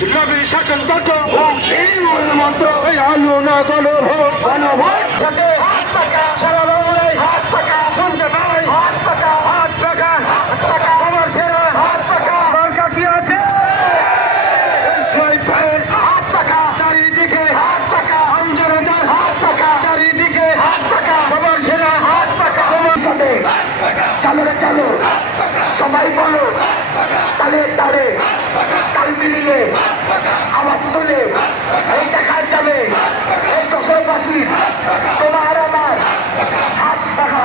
নবী শাসনতন্ত্র এই মূলমন্ত্র এই আলু না গণভোট গণভোট থেকে হাত পাকা সারা বাংলায় হাত পাকা শুনতে পাই হাত পাকা হাত পাকা হাত পাকা আমার সেরা হাত পাকা দরকার কি আছে হাত পাকা চারিদিকে হাত পাকা আমজনতার হাত পাকা চারিদিকে হাত পাকা সবার সেরা হাত পাকা তোমার সাথে চালো রে চালো সবাই বলো তালে তালে তাল মিলিয়ে আওয়াজ তুলে এই দেখা যাবে এই দশরবাসী তোমার আমার হাত পাকা